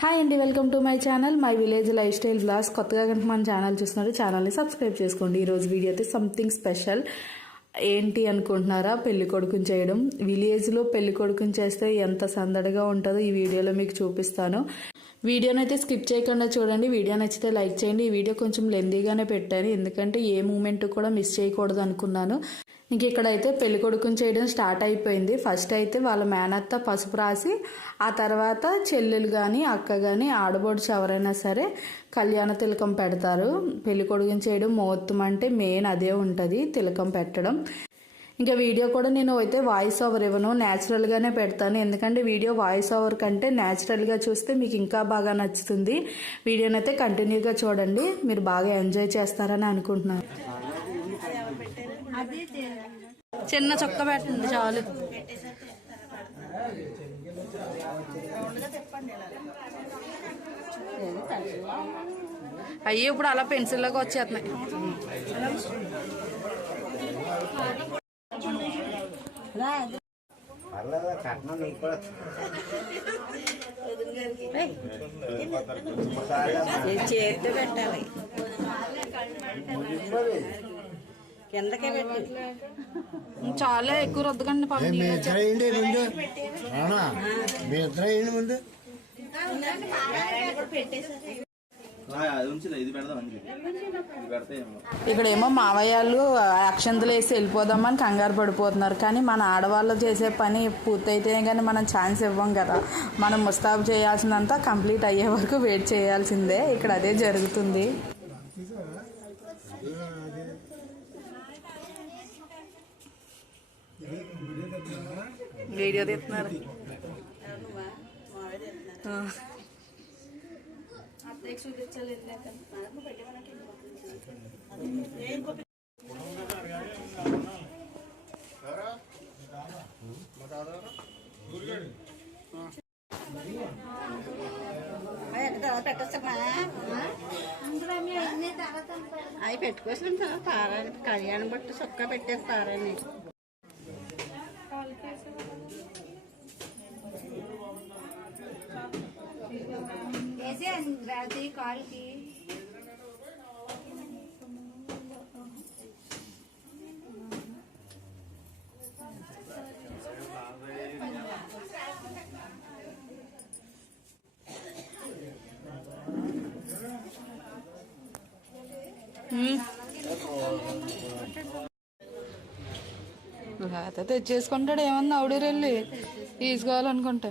Hi అండి welcome to my channel my village life style blogs కొత్తగా కనుక మన ఛానల్ చూస్తున్నారు ఛానల్ని సబ్స్క్రైబ్ చేసుకోండి. ఈరోజు వీడియో అయితే సంథింగ్ స్పెషల్ ఏంటి అనుకుంటున్నారా? పెళ్ళి కొడుకుని చేయడం. విలేజ్లో పెళ్ళి కొడుకుని చేస్తే ఎంత సందడిగా ఉంటుందో ఈ వీడియోలో మీకు చూపిస్తాను. వీడియోని అయితే స్కిప్ చేయకుండా చూడండి. వీడియో నచ్చితే లైక్ చేయండి. ఈ వీడియో కొంచెం లెందీగానే పెట్టాను. ఎందుకంటే ఏ మూమెంట్ కూడా మిస్ చేయకూడదు అనుకున్నాను. ఇంక ఇక్కడైతే పెళ్ళి కొడుకుని చేయడం స్టార్ట్ అయిపోయింది. ఫస్ట్ అయితే వాళ్ళ మేనత్త పసుపు రాసి ఆ తర్వాత చెల్లెలు కానీ అక్క కానీ ఆడబోడ్చి ఎవరైనా సరే కళ్యాణ తిలకం పెడతారు. పెళ్ళి కొడుకుని చేయడం ముహూర్తం అంటే మెయిన్ అదే ఉంటుంది తిలకం పెట్టడం. ఇంకా వీడియో కూడా నేను అయితే వాయిస్ ఓవర్ ఇవ్వను. న్యాచురల్గానే పెడతాను. ఎందుకంటే వీడియో వాయిస్ ఓవర్ కంటే న్యాచురల్గా చూస్తే మీకు ఇంకా బాగా నచ్చుతుంది. వీడియోనైతే కంటిన్యూగా చూడండి. మీరు బాగా ఎంజాయ్ చేస్తారని అనుకుంటున్నాను. చిన్న చొక్క పెట్టండి చాలు అయ్యి ఇప్పుడు అలా పెన్సిల్లోకి వచ్చేస్తున్నాయి కట్నం నీకు కూడా చేతితో పెట్టాలి పెట్టి. చాలా ఎక్కువ రొద్దుకండి పాపం మీ ఇద్దరు అయ్యండి ముందు. అవునా మీ ఇద్దరు అయ్యండి ముందు. అది ఉంచిలే ఇది పెడదాం అంజలి. ఇది పెడితే ఏమో. ఇక్కడ ఏమో మావయ్యలు అక్షంతలు వేసి వెళ్ళిపోదామని కంగారు పడిపోతున్నారు. కానీ మన ఆడవాళ్ళు చేసే పని పూర్తయితే కానీ మనం ఛాన్స్ ఇవ్వం కదా. మనం ముస్తాబు చేయాల్సిందంతా కంప్లీట్ అయ్యే వరకు వెయిట్ చేయాల్సిందే. ఇక్కడ అదే జరుగుతుంది. వీడియో తీస్తున్నారు. అవి పెట్టుకోసం తారాని కళ్యాణం బట్టి చొక్కా పెట్టేస్తారని రాతి కాలుకి తెచ్చేసుకుంటాడు ఏమన్నా అవుడిరెళ్ళి తీసుకోవాలనుకుంటా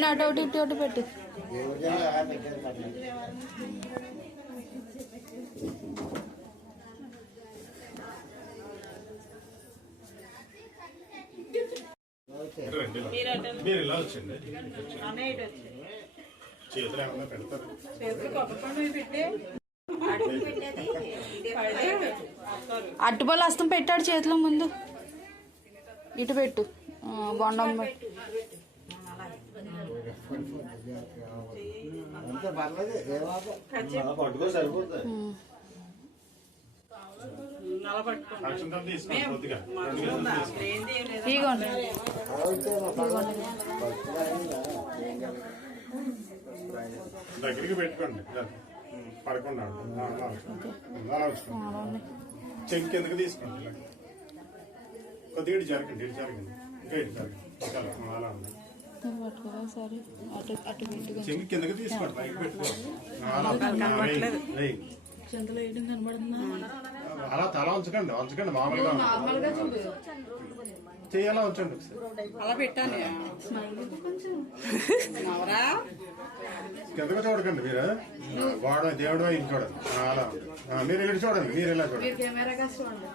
పైన అటు ఒకటి ఇటు ఒకటి పెట్టు. మీరు ఇలా వచ్చింది చేతులు ఏమన్నా పెడతారు? అట్టుపల్లి హస్తం పెట్టాడు చేతిలో ముందు. ఇటు పెట్టు. బొండం పెట్టు. అంతే పర్లేదు ఏమాత్రం పట్టుకో సరిపోతుంది తీసుకోండి దగ్గరికి పెట్టుకోండి పడకుండా చెంకి ఎందుకు తీసుకోండి కొద్దిగా జరగండి జరగండి ఇంకా ఇటు జరగండి అలా ఉంది కిందకి తీసుకోండి పైకి పెట్టుకోండి అలా. ఆ, వేయి. వేయి. చెంతలో వేయడం కనబడుతుందా? అలా తల ఉంచకండి ఉంచకండి మామూలుగా. చేయాలా వచ్చండి ఒకసారి. అలా పెట్టాను నవరా? కిందకు చూడకండి మీరు. గోడ దేవుడు ఇంటి చూడండి అలా ఆ, మీరు వెళ్ళి చూడండి మీరు ఇలా చూడండి.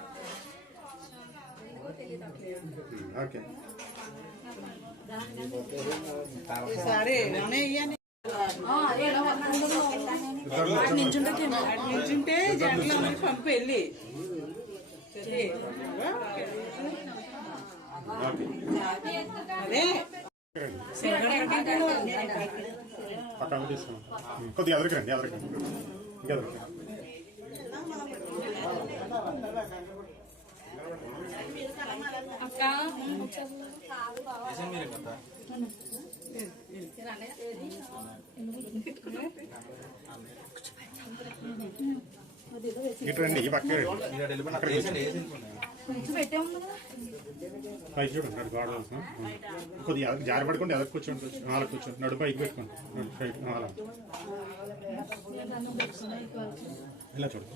ఓకే. నించుంటే ఏమైనా నిల్చుంటే జంటలో పంపి వెళ్ళి అదే పక్కన కొద్దిగా ఎదరకండి ఎదరకండి ఇంకా ఎదరకండి ఇటు రండి ఈ పక్క పైకి చూడండి గోడ కొద్దిగా జారి పడుకోండి ఎదరు కూర్చోండి నాలుగు అలా కూర్చోండి నడు పైకి పెట్టుకోండి నడు పైకి అలా ఇలా చూడండి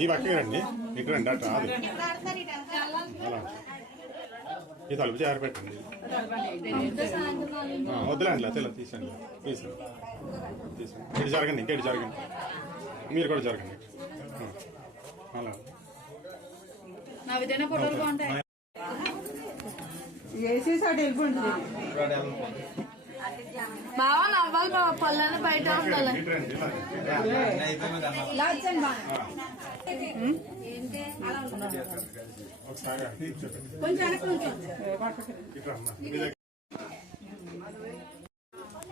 ఈ పక్కకి రండి. ఇటు రండి అటు రాదు. అలా. ఈ తలుపు జారి పెట్టండి. వద్దులేండి లేకపోతే తీసండి తీసండి తీసండి ఇటు జరగండి ఇంకా జరగండి. మీరు కూడా జరగండి. అలా. నా విధంగా ఫోటోలు బాగుంటాయి. బావా నవ్వాలి బావ పళ్ళని బయట ఉండాలి. ఇటు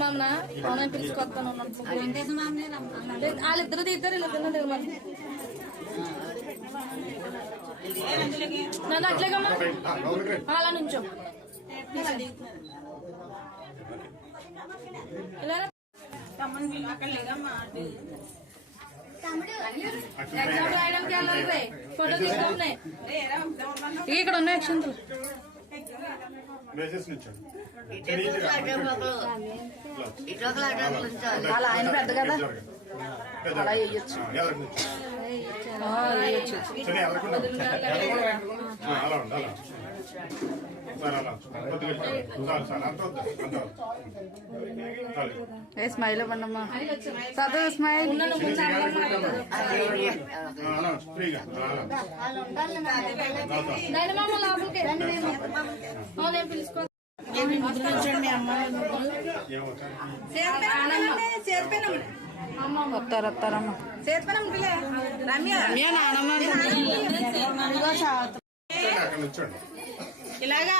మామన అవునా పిలుచుకొస్తాను వాళ్ళిద్దరు తీద్దరు వీళ్ళిద్దరు దిగమని నన్ను అట్లేగమ్మా. అలా నుంచో. ఇలా ఇక్కడ ఉన్నాయి అక్షంతలు. అలా ఆయన పెద్ద కదా? అలా వేయచ్చు. సరే ఏ స్మైల్ ఇవ్వండమ్మా చదువు స్మైల్. పిలుచుకో వస్తారు వస్తారమ్మ. రమ్య. నానమ్మ అక్కడ నుంచోండి. ఇలాగా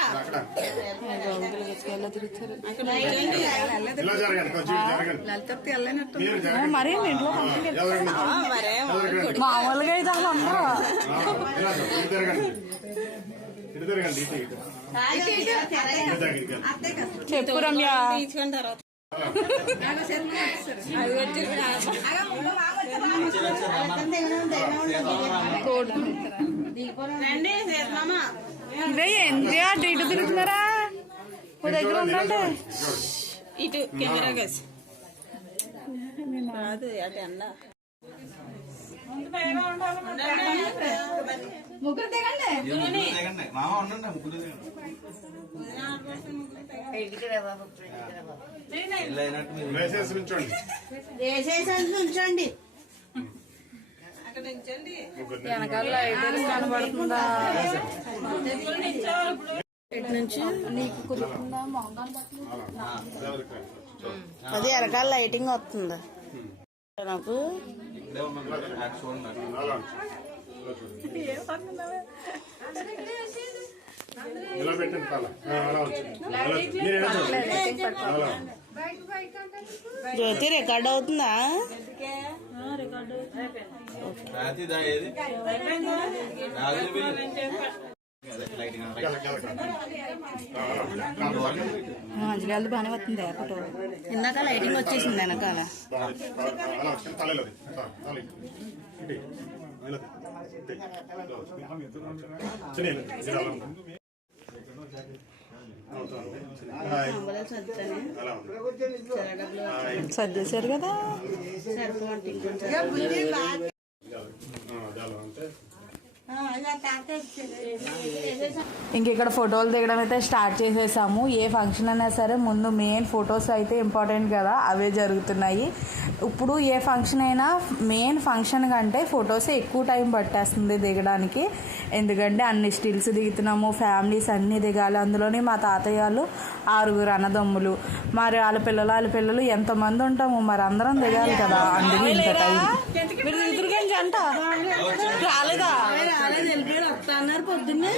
మీరు ఇంట్లో. మామూలుగా ఇటు జరగండి, ఇటు. చెప్పు రమ్య. మామ ఇదే అటు ఇటు తిరుగుతున్నారా? ఓ దగ్గర ఉండండి. ఇటు కెమెరా కేసి కాదు అటు ముగ్గురు దిగండి. మామ ఉండండి ముగ్గురు దిగండి. మీరు వేసేసి ఉంచండి వెనకాల లైటింగ్ కనబడుతుందా ఇటు నుంచి నీకు కుదురుతుందా అది వెనకాల లైటింగ్ వస్తుంది. నాకు. ఇలా పెట్టండి అలా వచ్చింది జ్యోతి రికార్డ్ అవుతుందా. మంచిగా బాగానే వస్తుంది ఫోటో ఇందాక లైటింగ్ వచ్చేసింది వెనకాల. సర్దేశారు కదా ఆ, అది అలా ఉంటే ఇంక ఇక్కడ ఫోటోలు దిగడం అయితే స్టార్ట్ చేసేసాము. ఏ ఫంక్షన్ అయినా సరే ముందు మెయిన్ ఫొటోస్ అయితే ఇంపార్టెంట్ కదా. అవే జరుగుతున్నాయి. ఇప్పుడు ఏ ఫంక్షన్ అయినా మెయిన్ ఫంక్షన్ కంటే ఫొటోస్ ఎక్కువ టైం పట్టేస్తుంది దిగడానికి. ఎందుకంటే అన్ని స్టిల్స్ దిగుతున్నాము ఫ్యామిలీస్ అన్నీ దిగాలి. అందులోనే మా తాతయ్య వాళ్ళు ఆరుగురు అన్నదమ్ములు. మరి వాళ్ళ పిల్లలు వాళ్ళ పిల్లలు ఎంతమంది ఉంటాము? మరి అందరం దిగాలి కదా. అందుకే ఇంత టైం మీరు అంట రాలేదా అన్నారు పొద్దున్నే.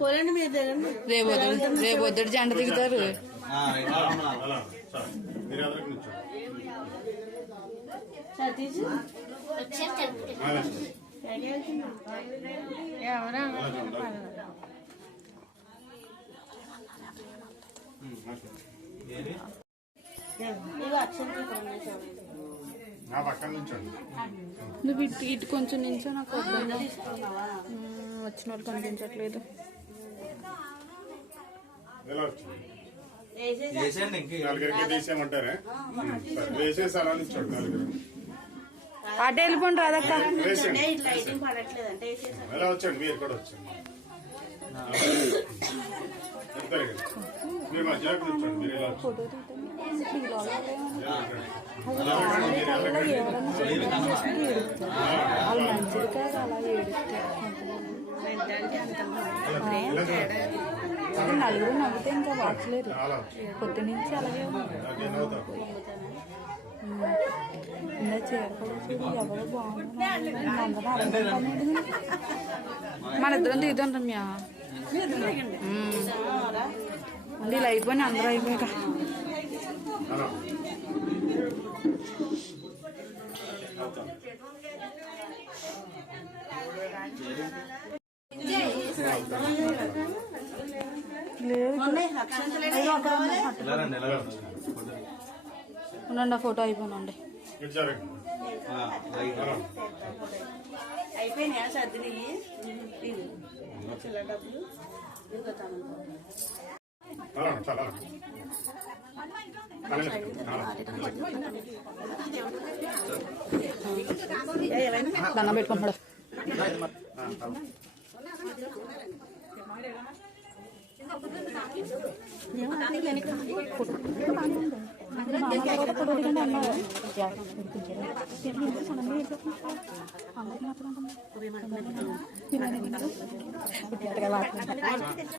పోలండి మీరు రేపు వద్దు- రేపు వద్దుడు జంట దిగుతారు. సతీష్. ఎవరా? ఇవి అక్షంతలు ఉన్నాయి చూడండి నా పక్కన నుంచోండి నువ్వు ఇటు ఇటు కొంచెం నించో నాకు వచ్చిన వాళ్ళు కనిపించట్లేదు. అటు వెళ్ళిపోండి రాదక్క. ఎలా వచ్చండి? మీరు కూడా. మీరు మీరు ఎలా. వాళ్ళు మంచిది కాదు అలా నలుగురు నవ్వితే ఇంకా వాచలేరు. పొద్దు నుంచి అలాగే ఉంది అది నవ్వుతాం. ఇందా చీర కూడా చూడు, ఎవరో బాగుంది మన ఇద్దరం దిగుతుంటాం అంటే ఇలా అయిపోయి అందరూ అయిపోయాక ఉండండి ఆ ఫోటో అలా. అయిపోయినాయా సర్దిని దండం పెట్టుకుంటున్నాడు అందరికీ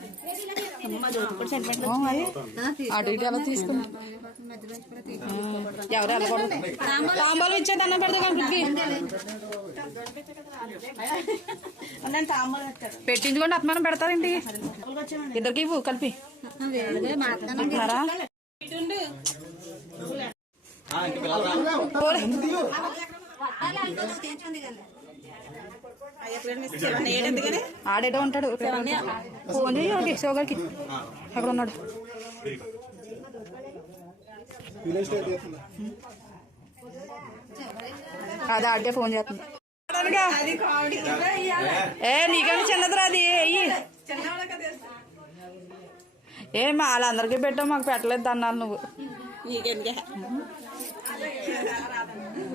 అటు ఇటు ఎలా తీసుకున్నా ఎవరు వెళ్ళకూడదు. తాంబాలు పెడతా పెట్టించుకోండి అత్మానం పెడతారేంటి? ఇద్దరికి ఇవ్వు కలిపి? ఆ, ఇంక పిల్లలు రా. పోరే. ఆడేటో ఉంటాడు ఫోన్ చేయి ఒకటి షోగర్కి ఉన్నాడు అదే ఆడే ఫోన్ చేస్తుంది ఏ నీకంటే చిన్నదిరా అది ఏ మా వాళ్ళందరికీ పెట్టావు మాకు పెట్టలేదు అన్నాను నువ్వు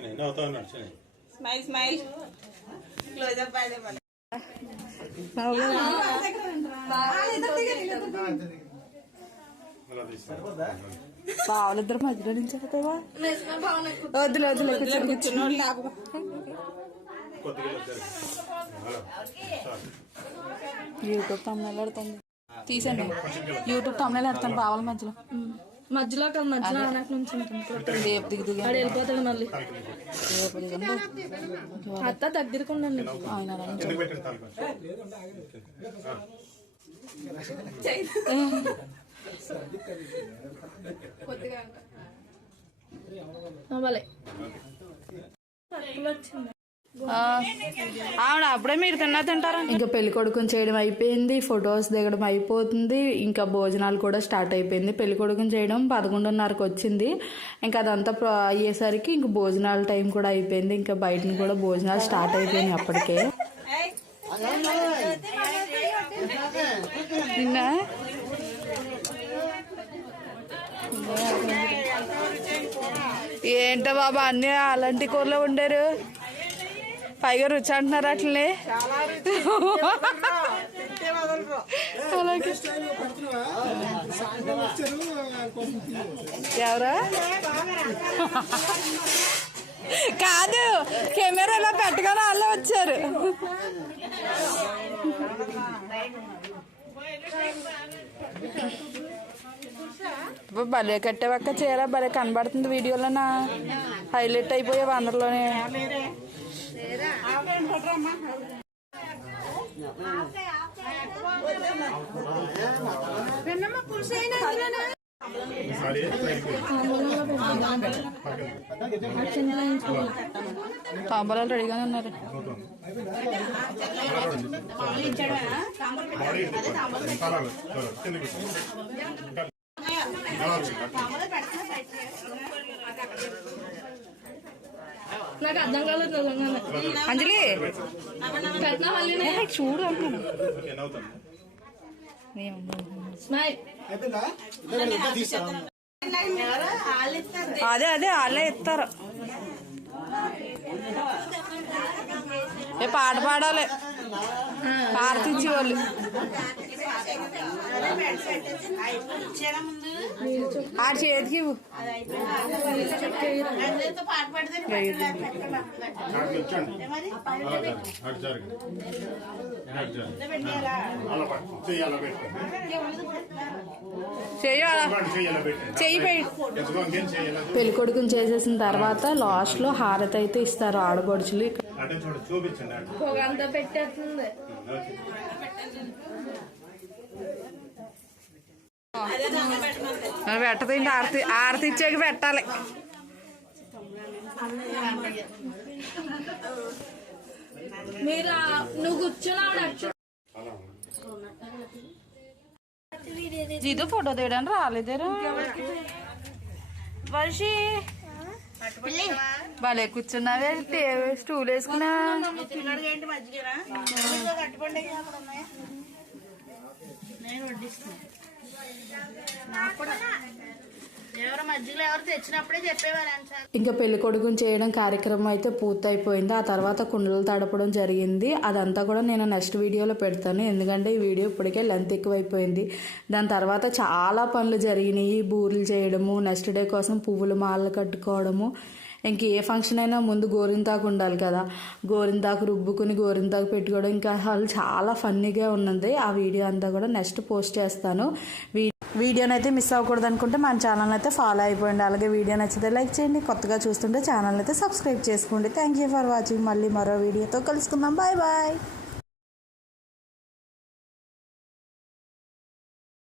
చిన్న నవ్వుతా ఉన్నాడు చిన్న స్మైల్ స్మైల్ క్లోజ్ అప్ అయితే అలా తీసుకో బావలిద్దరు మధ్యలో నుంచి వద్దులే వద్దులే కూర్చొని యూట్యూబ్ తమ్ముళ్ళు పెడుతుంది. తీసండి యూట్యూబ్ తమ్ముళ్ళు పెడతాను బావల మధ్యలో. మధ్యలో ఒక మధ్యలో వెనక నుంచి ఉంటుంది. రేపు దిగు దిగు వాడు వెళ్ళిపోతాడు మళ్ళీ. అత్త దగ్గరకు ఉండండి ఆయన రా. ఎందుకు ఆవిడ అప్పుడే మీరు తిన్నా తింటారా? ఇంకా పెళ్ళి కొడుకుని చేయడం అయిపోయింది ఫొటోస్ దిగడం అయిపోతుంది ఇంకా భోజనాలు కూడా స్టార్ట్ అయిపోయింది. పెళ్ళి కొడుకుని చేయడం పదకొండున్నరకు వచ్చింది. ఇంకా అదంతా అయ్యేసరికి ఇంకా భోజనాల టైం కూడా అయిపోయింది. ఇంకా బయట కూడా భోజనాలు స్టార్ట్ అయిపోయినాయి అప్పటికే. నిన్న? ఏంటో బాబా అన్ని అలాంటి కూరలో ఉండారు పైగా రుచి అంటున్నారు అట్లనే అలాగే. ఎవరా? కాదు కెమెరాలో పెట్టుకొని వాళ్ళు వచ్చారు. భలే కట్టేవక్క చీర భలే కనబడుతుంది వీడియోలోనా హైలైట్ అయిపోయావు అందరిలోనే సారీ రెడీగానే ఉన్నారు. బాడీ తలాలు కిందకి నాకు అర్థం కాలేదు. అంజలి! చూడు అంటున్నాను అదే అదే వాళ్ళే ఇస్తారు. ఏ పాట పాడాలి. హారతి ఇచ్చేవాళ్ళు ఆడి చేతికి పెళ్ళి కొడుకుని చేసేసిన తర్వాత లాస్ట్లో హారతి అయితే ఇస్తారు చూపించండి. పొగ అంతా పెట్టేస్తుంది. పెట్టదండి ఆరతి ఆరతి ఇచ్చాక పెట్టాలి. మీరు నువ్వు జీదు ఫోటో తీయడానికి రాలేదేరా వర్షి. భలే కూర్చున్నావే టే- స్టూల్ వేసుకున్నా. నేను వడ్డిస్తున్నాను ఇంకా పెళ్ళి కొడుకుని చేయడం కార్యక్రమం అయితే పూర్తయిపోయింది. ఆ తర్వాత కుండలు తడపడం జరిగింది. అదంతా కూడా నేను నెక్స్ట్ వీడియోలో పెడతాను. ఎందుకంటే ఈ వీడియో ఇప్పటికే లెంత్ ఎక్కువైపోయింది. దాని తర్వాత చాలా పనులు జరిగినాయి. బూరెలు చేయడము నెక్స్ట్ డే కోసం పువ్వులు మాలలు కట్టుకోవడము. ఇంక ఏ ఫంక్షన్ అయినా ముందు గోరింతాకు ఉండాలి కదా. గోరింతాకు రుబ్బుకుని గోరింతాకు పెట్టుకోవడం. ఇంకా చాలా ఫన్నీగా ఉన్నది. ఆ వీడియో అంతా కూడా నెక్స్ట్ పోస్ట్ చేస్తాను. వీడియో వీడియోని అయితే మిస్ అవ్వకూడదు అనుకుంటే మన ఛానల్ అయితే ఫాలో అయిపోయింది అలాగే వీడియో నచ్చితే లైక్ చేయండి. కొత్తగా చూస్తుంటే ఛానల్ అయితే సబ్స్క్రైబ్ చేసుకోండి. థ్యాంక్ యూ ఫర్ వాచింగ్ మళ్ళీ మరో వీడియోతో కలుసుకుందాం. Bye bye